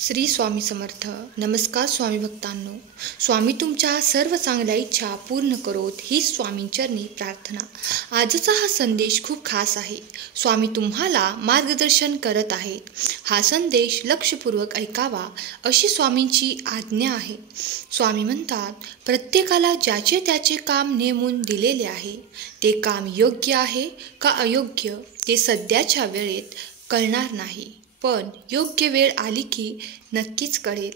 श्री स्वामी समर्थ. नमस्कार स्वामी भक्तांनो. स्वामी तुमच्या सर्व चांगल्या इच्छा पूर्ण करोत ही स्वामींचरणी प्रार्थना. आजचा हा संदेश खूप खास आहे. स्वामी तुम्हाला मार्गदर्शन करत आहेत. हा संदेश लक्षपूर्वक ऐकावा अशी स्वामींची आज्ञा आहे. स्वामी म्हणतात, प्रत्येकाला ज्याचे त्याचे काम नेमून दिलेले आहे. ते काम योग्य आहे का अयोग्य ते सध्याच्या वेळेत कळणार नाही, पण योग्य वेळ आली की नक्कीच कळेल.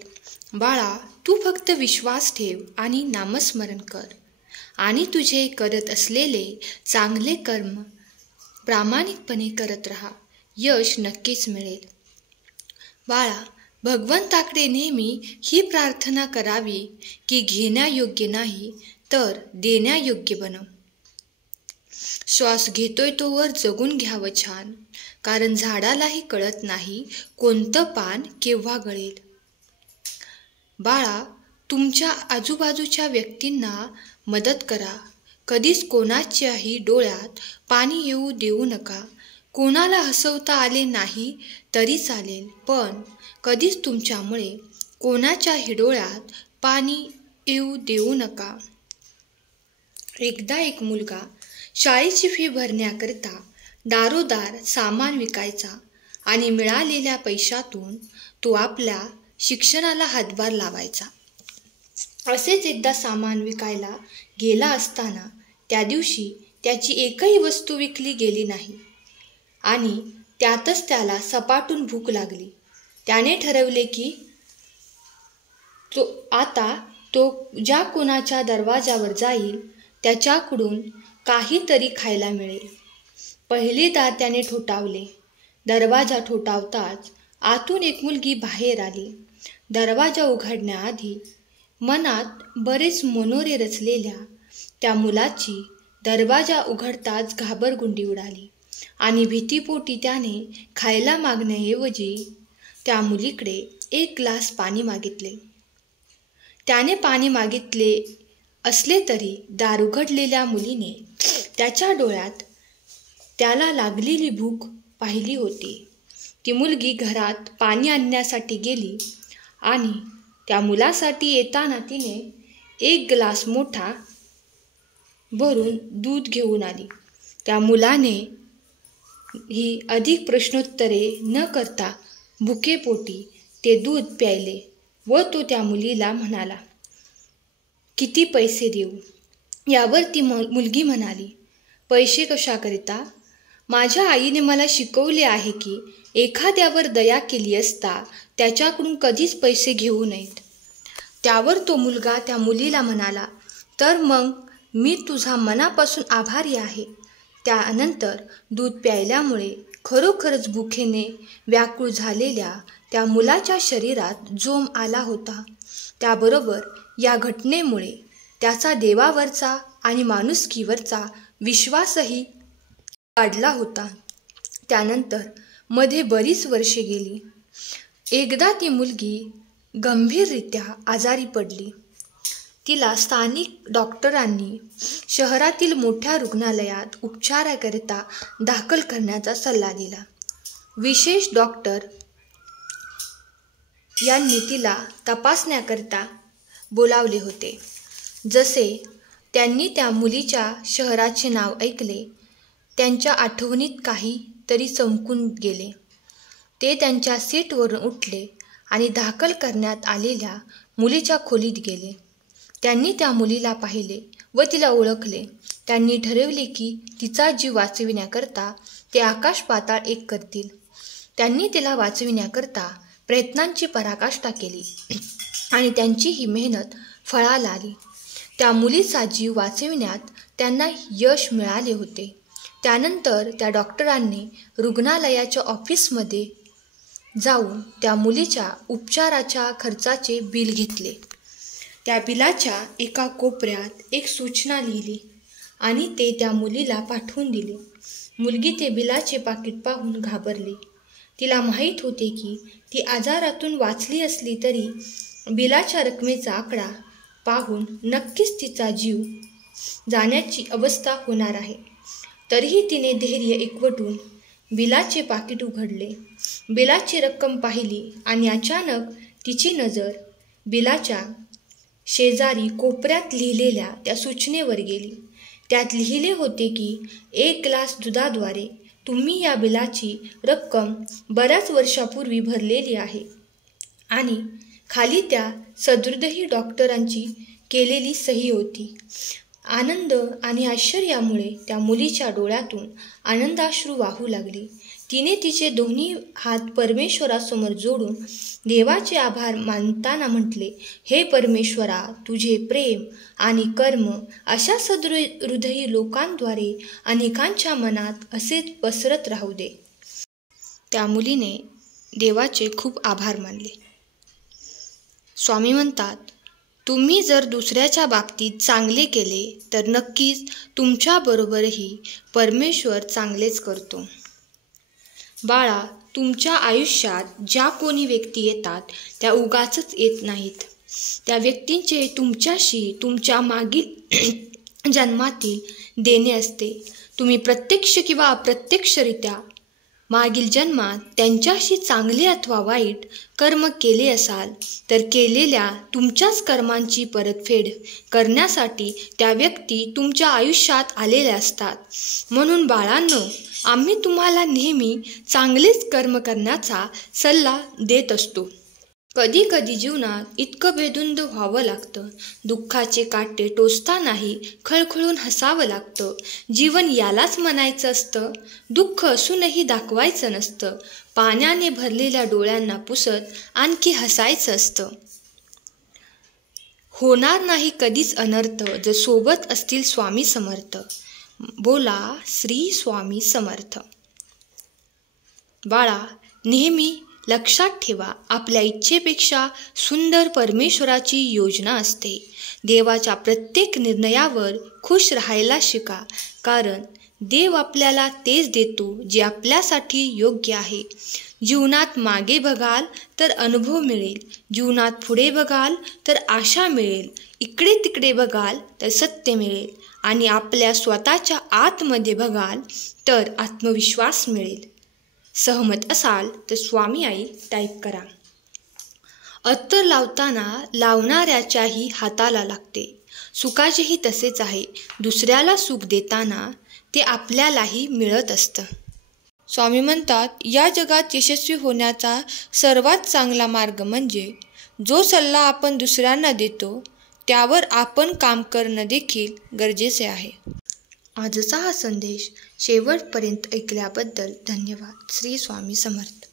बाळा, तू फक्त विश्वास ठेव आणि नामस्मरण कर आणि तुझे करत असलेले चांगले कर्म प्रामाणिकपणे करत राहा. यश नक्कीच मिळेल. बाळा, भगवंताकडे नेहमी ही प्रार्थना करावी की घेण्यायोग्य नाही तर देण्यायोग्य बनव. श्वास घेतोय तोवर जगून घ्यावं छान, कारण झाडालाही कळत नाही कोणतं पान केव्हा गळेल. बाळा, तुमच्या आजूबाजूच्या व्यक्तींना मदत करा. कधीच कोणाच्याही डोळ्यात पाणी येऊ देऊ नका. कोणाला हसवता आले नाही तरी चालेल, पण कधीच तुमच्यामुळे कोणाच्याही डोळ्यात पाणी येऊ देऊ नका. एकदा एक मुलगा शाळेची फी भरण्याकरिता दारोदार सामान विकायचा आणि मिळालेल्या पैशातून तो आपल्या शिक्षणाला हातभार लावायचा. असेच एकदा सामान विकायला गेला असताना त्या दिवशी त्याची एकही वस्तू विकली गेली नाही आणि त्यातच त्याला सपाटून भूक लागली. त्याने ठरवले की तो ज्या कोणाच्या दरवाजावर जाईल त्याच्याकडून काहीतरी खायला मिळेल. पहिले दार त्याने ठोठावले. दरवाजा ठोठावताच आतून एक मुलगी बाहेर आली. दरवाजा उघडण्याआधी मनात बरेच मनोरे रचलेल्या त्या मुलाची दरवाजा उघडताच घाबरगुंडी उडाली आणि भीतीपोटी त्याने खायला मागण्याऐवजी त्या मुलीकडे एक ग्लास पाणी मागितले. त्याने पाणी मागितले असले तरी दार उघडलेल्या मुलीने त्याच्या डोळ्यात त्याला लागलेली भूक पाहिली होती. ती मुलगी घरात पाणी आणण्यासाठी गेली आणि त्या मुलासाठी येताना तिने एक ग्लास मोठा भरून दूध घेऊन आली. त्या मुलाने ही अधिक प्रश्नोत्तरे न करता भुकेपोटी ते दूध प्यायले व तो त्या मुलीला म्हणाला, किती पैसे देऊ? यावर ती मुलगी म्हणाली, पैसे कशाकरिता? माझ्या आईने मला शिकवले आहे की एखाद्यावर दया केली असता त्याच्याकडून कधीच पैसे घेऊ नयेत. त्यावर तो मुलगा त्या मुलीला म्हणाला, तर मग मी तुझा मनापासून आभारी आहे. त्यानंतर दूध प्यायल्यामुळे खरोखरच भुकेने व्याकुळ झालेल्या त्या मुलाच्या शरीरात जोम आला होता. त्याबरोबर या घटनेमुळे त्याचा देवावरचा आणि माणुसकीवरचा विश्वासही वाढला होता. त्यानंतर मध्ये बरीच वर्षे गेली. एकदा ती मुलगी गंभीररित्या आजारी पडली. तिला स्थानिक डॉक्टरांनी शहरातील मोठ्या रुग्णालयात उपचाराकरिता दाखल करण्याचा सल्ला दिला. विशेष डॉक्टर यांनी तिला तपासण्याकरिता बोलावले होते. जसे त्यांनी त्या मुलीच्या शहराचे नाव ऐकले, त्यांच्या आठवणीत काही तरी चमकून गेले. ते त्यांच्या सीटवरून उठले आणि दाखल करण्यात आलेल्या मुलीच्या खोलीत गेले. त्यांनी त्या मुलीला पाहिले व तिला ओळखले. त्यांनी ठरवले की तिचा जीव वाचविण्याकरता ते आकाश पाताळ एक करतील. त्यांनी तिला वाचविण्याकरता प्रयत्नांची पराकाष्ठा केली आणि त्यांची ही मेहनत फळाला आली. त्या मुलीचा जीव वाचविण्यात त्यांना यश मिळाले होते. त्यानंतर त्या डॉक्टरांनी रुग्णालयाच्या ऑफिसमध्ये जाऊन त्या मुलीच्या उपचाराच्या खर्चाचे बिल घेतले. त्या बिलाच्या एका कोपऱ्यात एक सूचना लिहिली आणि ते त्या मुलीला पाठवून दिले. मुलगी ते बिलाचे पाकीट पाहून घाबरली. तिला माहीत होते की ती आजारातून वाचली असली तरी बिलाच्या रकमेचा आकडा पाहून नक्कीच तिचा जीव जाण्याची अवस्था होणार आहे. तरीही तिने धैर्य एकवटून बिलाचे पाकिट उघडले. बिलाची रक्कम पाहिली आणि अचानक तिची नजर बिलाच्या शेजारी कोपऱ्यात लिहिलेल्या त्या सूचनेवर गेली. त्यात लिहिले होते की 1 ग्लास दुधाद्वारे तुम्ही या बिलाची रक्कम बऱ्याच वर्षापूर्वी भरलेली आहे आणि खाली त्या सदृदयी डॉक्टरांची केलेली सही होती. आनंद आणि आश्चर्यामुळे त्या मुलीच्या डोळ्यातून आनंदाश्रू वाहू लागले. तिने तिचे दोन्ही हात परमेश्वरासमोर जोडून देवाचे आभार मानताना म्हटले, हे परमेश्वरा, तुझे प्रेम आणि कर्म अशा सदृदयी लोकांद्वारे अनेकांच्या मनात असेच पसरत राहू दे. त्या मुलीने देवाचे खूप आभार मानले. स्वामी म्हणतात, तुम्ही जर दुसऱ्याच्या बाबतीत चांगले केले तर नक्कीच तुमच्याबरोबरही परमेश्वर चांगलेच करतो. बाळा, तुमच्या आयुष्यात ज्या कोणी व्यक्ती येतात त्या उगाचच येत नाहीत. त्या व्यक्तींचे तुमच्याशी तुमच्या मागील जन्मातील देणे असते. तुम्ही प्रत्यक्ष किंवा अप्रत्यक्षरित्या मागील जन्मात त्यांच्याशी चांगले अथवा वाईट कर्म केले असाल तर केलेल्या तुमच्याच कर्मांची परतफेड करण्यासाठी त्या व्यक्ती तुमच्या आयुष्यात आलेल्या असतात. म्हणून बाळांनो, आम्ही तुम्हाला नेहमी चांगलेच कर्म करण्याचा सल्ला देत असतो. कधी कधी जीवनात इतकं बेधुंद व्हावं लागतं, दुःखाचे काटे टोचतानाही खळखळून हसावं लागतं. जीवन यालाच म्हणायचं असतं. दुःख असूनही दाखवायचं नसतं. पाण्याने भरलेल्या डोळ्यांना पुसत आणखी हसायचं असतं. होणार नाही कधीच अनर्थ जर सोबत असतील स्वामी समर्थ. बोला श्री स्वामी समर्थ. बाळा, नेहमी लक्षात ठेवा, आपल्या इच्छेपेक्षा सुंदर परमेश्वराची योजना असते. देवाच्या प्रत्येक निर्णयावर खुश राहायला शिका, कारण देव आपल्याला तेच देतो जे आपल्यासाठी योग्य आहे. जीवनात मागे बघाल तर अनुभव मिळेल, जीवनात पुढे बघाल तर आशा मिळेल, इकडे तिकडे बघाल तर सत्य मिळेल आणि आपल्या स्वतःच्या आतमध्ये बघाल तर आत्मविश्वास मिळेल. सहमत असाल तर स्वामी आई टाईप करा. अत्तर लावताना लावणाऱ्याच्याही हाताला लागते. सुखाचेही तसेच आहे. दुसऱ्याला सुख देताना ते आपल्यालाही मिळत असतं. स्वामी म्हणतात, या जगात यशस्वी होण्याचा सर्वात चांगला मार्ग म्हणजे जो सल्ला आपण दुसऱ्यांना देतो त्यावर आपण काम करणं देखील गरजेचे आहे. आजचा हा संदेश शेवटपर्यंत ऐकल्याबद्दल धन्यवाद. श्री स्वामी समर्थ.